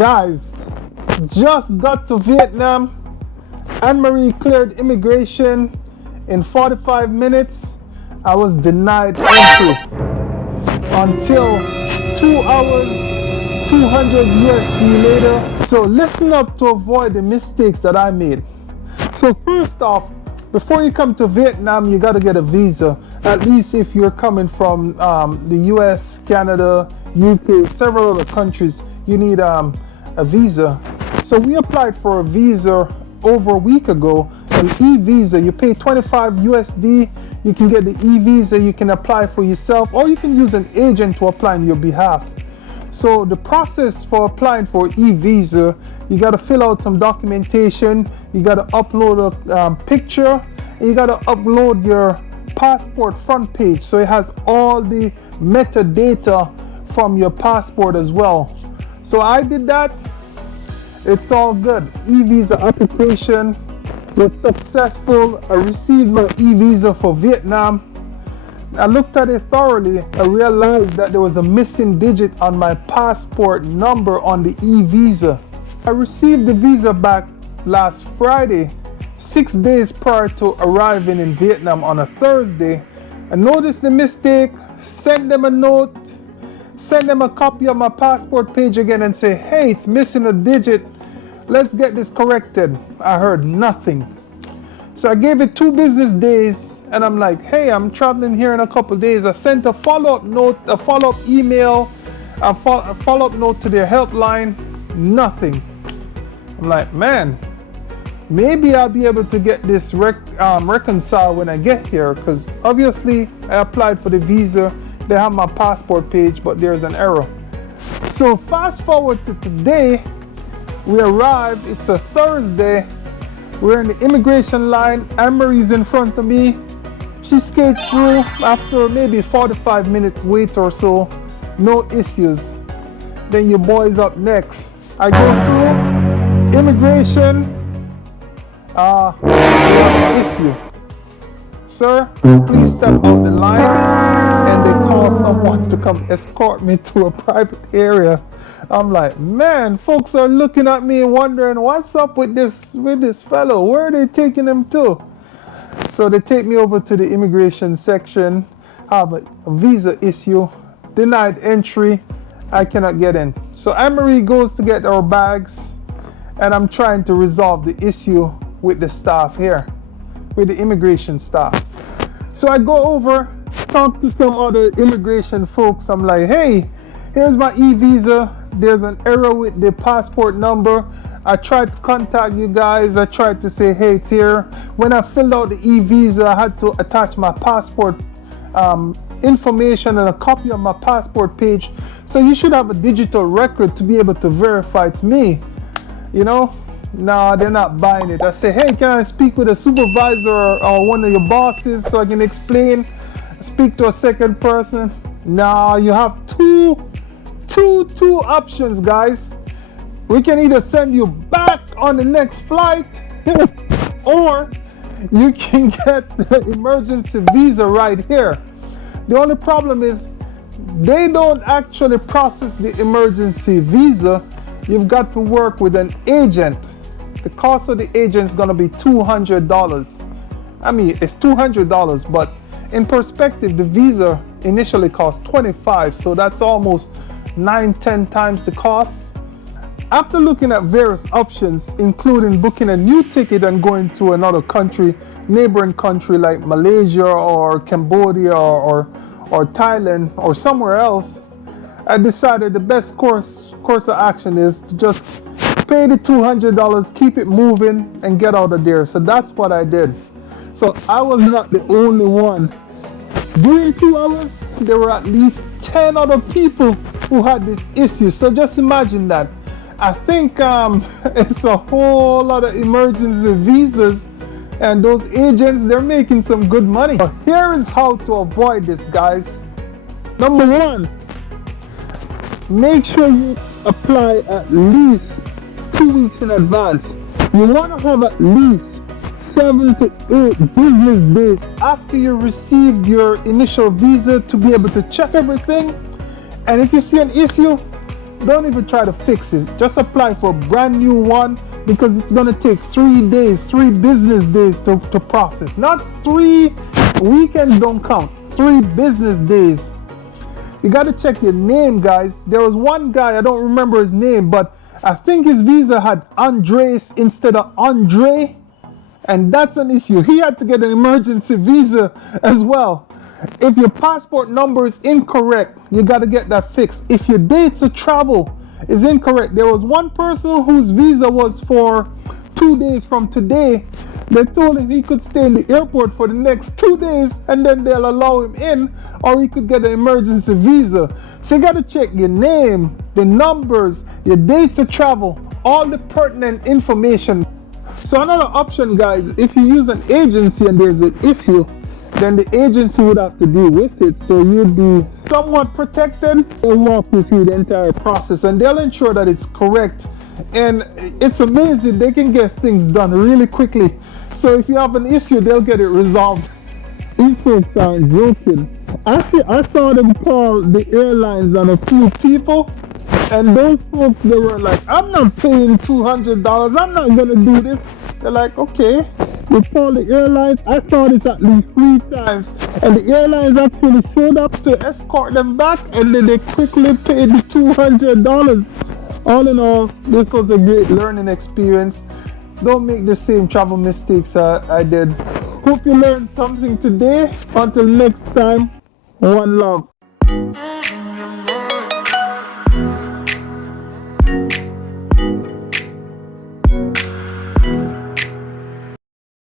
Guys, just got to Vietnam. Anne-Marie cleared immigration in 45 minutes. I was denied entry until 2 hours, 200 USD later. So listen up to avoid the mistakes that I made. So first off, before you come to Vietnam, you got to get a visa. At least if you're coming from the US, Canada, UK, several other countries, you need a visa. So we applied for a visa over a week ago, an e-visa. You pay 25 USD, you can get the e-visa, you can apply for yourself, or you can use an agent to apply on your behalf. So the process for applying for e-visa, you got to fill out some documentation, you got to upload a picture, and you got to upload your passport front page, so it has all the metadata from your passport as well. So I did that. It's all good. E-visa application was successful. I received my e-visa for Vietnam. I looked at it thoroughly. I realized that there was a missing digit on my passport number on the e-visa. I received the visa back last Friday, 6 days prior to arriving in Vietnam on a Thursday. I noticed the mistake, sent them a note, send them a copy of my passport page again and say, hey, it's missing a digit. Let's get this corrected. I heard nothing. So I gave it 2 business days and I'm like, hey, I'm traveling here in a couple days. I sent a follow-up note, a follow-up email, a follow-up note to their helpline. Nothing. I'm like, man, maybe I'll be able to get this reconciled when I get here, because obviously I applied for the visa. They have my passport page, but there's an error. So fast forward to today, we arrived, it's a Thursday, we're in the immigration line, Anne-Marie's in front of me, she skates through after maybe 45 minutes wait or so, no issues. Then your boy's up next. I go through, immigration, we have an issue. Sir, please step out the line, and they call someone to come escort me to a private area. I'm like, man, folks are looking at me wondering what's up with this fellow. Where are they taking him to? So they take me over to the immigration section, have a visa issue, denied entry, I cannot get in. So Anne-Marie goes to get our bags, and I'm trying to resolve the issue with the staff here, with the immigration staff. So I go over, talk to some other immigration folks. I'm like, hey, here's my e-visa. There's an error with the passport number. I tried to contact you guys. I tried to say, hey, it's here. When I filled out the e-visa, I had to attach my passport information and a copy of my passport page. So you should have a digital record to be able to verify it's me. You know? No, they're not buying it. I say, hey, can I speak with a supervisor or one of your bosses so I can explain, speak to a second person? No, you have two options, guys. We can either send you back on the next flight or you can get the emergency visa right here. The only problem is they don't actually process the emergency visa. You've got to work with an agent. The cost of the agent is going to be $200. I mean, it's $200, but in perspective, the visa initially cost $25, so that's almost 9-10 times the cost. After looking at various options, including booking a new ticket and going to another country, neighboring country like Malaysia or Cambodia or Thailand or somewhere else, I decided the best course of action is to just pay the $200, keep it moving, and get out of there. So that's what I did. So I was not the only one. During 2 hours, there were at least 10 other people who had this issue. So just imagine that. I think it's a whole lot of emergency visas, and those agents, they're making some good money. So here is how to avoid this, guys. Number 1, make sure you apply at least 2 weeks in advance. You want to have at least 7 to 8 business days after you received your initial visa to be able to check everything. And if you see an issue, don't even try to fix it. Just apply for a brand new one, because it's gonna take 3 days, 3 business days to process. Not 3 weekends, don't count. 3 business days. You gotta check your name, guys. There was one guy, I don't remember his name, but I think his visa had Andres instead of Andre, and that's an issue. He had to get an emergency visa as well. If your passport number is incorrect, you got to get that fixed. If your dates of travel is incorrect, there was one person whose visa was for 2 days from today. They told him he could stay in the airport for the next 2 days and then they'll allow him in, or he could get an emergency visa. So you got to check your name, the numbers, your dates of travel, all the pertinent information. So another option, guys, if you use an agency and there's an issue, then the agency would have to deal with it. So you'd be somewhat protected. They'll walk you through the entire process and they'll ensure that it's correct. And it's amazing, they can get things done really quickly. So if you have an issue, they'll get it resolved. These folks aren't joking. I saw them call the airlines on a few people, and those folks, they were like, I'm not paying $200, I'm not gonna do this. They're like, okay. They called the airlines. I saw this at least 3 times, and the airlines actually showed up to escort them back, and then they quickly paid the $200. All in all, this was a great learning experience. Don't make the same travel mistakes I did. Hope you learned something today. Until next time, one love.